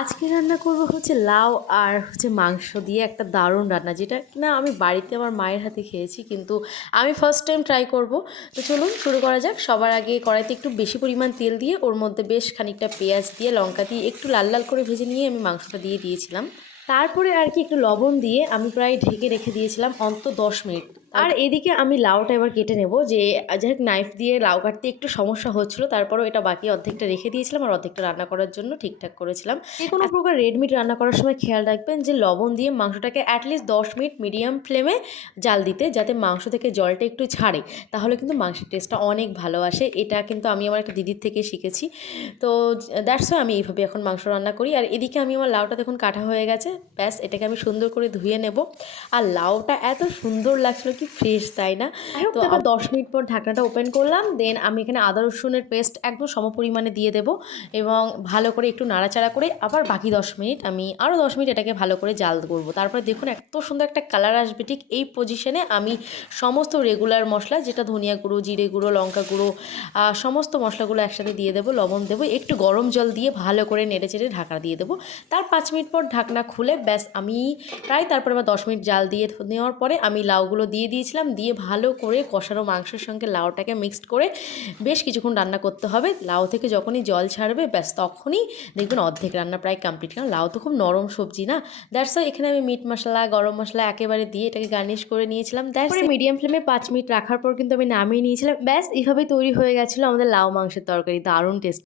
আজকে রান্না করব হচ্ছে লাউ আর হচ্ছে মাংস দিয়ে একটা দারুণ রান্না, যেটা না আমি বাড়িতে আমার মায়ের হাতে খেয়েছি, কিন্তু আমি ফার্স্ট টাইম ট্রাই করব। তো চলুন শুরু করা যাক। সবার আগে কড়াইতে একটু বেশি পরিমাণ তেল দিয়ে ওর মধ্যে বেশ খানিকটা পেঁয়াজ দিয়ে লঙ্কা দিয়ে একটু লাল লাল করে ভেজে নিয়ে আমি মাংসটা দিয়ে দিয়েছিলাম। তারপরে আর কি একটু লবণ দিয়ে আমি প্রায় ঢেকে রেখে দিয়েছিলাম অন্তত 10 মিনিট। আর এদিকে আমি লাউটা এবার কেটে নেব, যে যাই হোক নাইফ দিয়ে লাউ কাটতে একটু সমস্যা হচ্ছিলো, তারপরেও এটা বাকি অর্ধেকটা রেখে দিয়েছিলাম আর অর্ধেকটা রান্না করার জন্য ঠিকঠাক করেছিলাম। যে কোনো প্রকার রেড মিট রান্না করার সময় খেয়াল রাখবেন যে লবণ দিয়ে মাংসটাকে অ্যাটলিস্ট 10 মিনিট মিডিয়াম ফ্লেমে জাল দিতে, যাতে মাংস থেকে জলটা একটু ছাড়ে, তাহলে কিন্তু মাংসের টেস্টটা অনেক ভালো আসে। এটা কিন্তু আমি আমার একটা দিদির থেকে শিখেছি। তো দ্যাটস ওয়াই আমি এইভাবে এখন মাংস রান্না করি। আর এদিকে আমি আমার লাউটা দেখুন কাটা হয়ে গেছে, ব্যাস এটাকে আমি সুন্দর করে ধুয়ে নেব। আর লাউটা এত সুন্দর লাগছিলো, কি ফ্রেশ তাই না? তো আবার 10 মিনিট পর ঢাকনাটা ওপেন করলাম, দেন আমি এখানে আদা রসুনের পেস্ট একদম সম পরিমাণে দিয়ে দেবো এবং ভালো করে একটু নাড়াচাড়া করে আবার বাকি 10 মিনিট আমি আরও 10 মিনিট এটাকে ভালো করে জাল করবো। তারপরে দেখুন এত সুন্দর একটা কালার আসবে। ঠিক এই পজিশনে আমি সমস্ত রেগুলার মশলা, যেটা ধনিয়া গুঁড়ো, জিরে গুঁড়ো, লঙ্কা গুঁড়ো, সমস্ত মশলাগুলো একসাথে দিয়ে দেবো, লবণ দেবো, একটু গরম জল দিয়ে ভালো করে নেড়ে চেড়ে ঢাকা দিয়ে দেবো। তার 5 মিনিট পর ঢাকনা খুলে ব্যাস আমি তারপরে আবার 10 মিনিট জাল দিয়ে নেওয়ার পরে আমি লাউগুলো দিয়ে দিয়েছিলাম, দিয়ে ভালো করে কষানো মাংসের সঙ্গে লাউটাকে মিক্সড করে বেশ কিছুক্ষণ রান্না করতে হবে। লাউ থেকে যখনই জল ছাড়বে ব্যাস তখনই দেখবেন অর্ধেক রান্না প্রায় কমপ্লিট। কারণ লাউ তো খুব নরম সবজি না। দ্যাটস ওয়াই এখানে আমি মিট মশলা, গরম মশলা একেবারে দিয়ে এটাকে গার্নিশ করে নিয়েছিলাম। দ্যাটস মিডিয়াম ফ্লেমে 5 মিনিট রাখার পর কিন্তু আমি নামিয়ে নিয়েছিলাম। ব্যাস এইভাবেই তৈরি হয়ে গেছিলো আমাদের লাউ মাংসের তরকারি, দারুণ টেস্ট।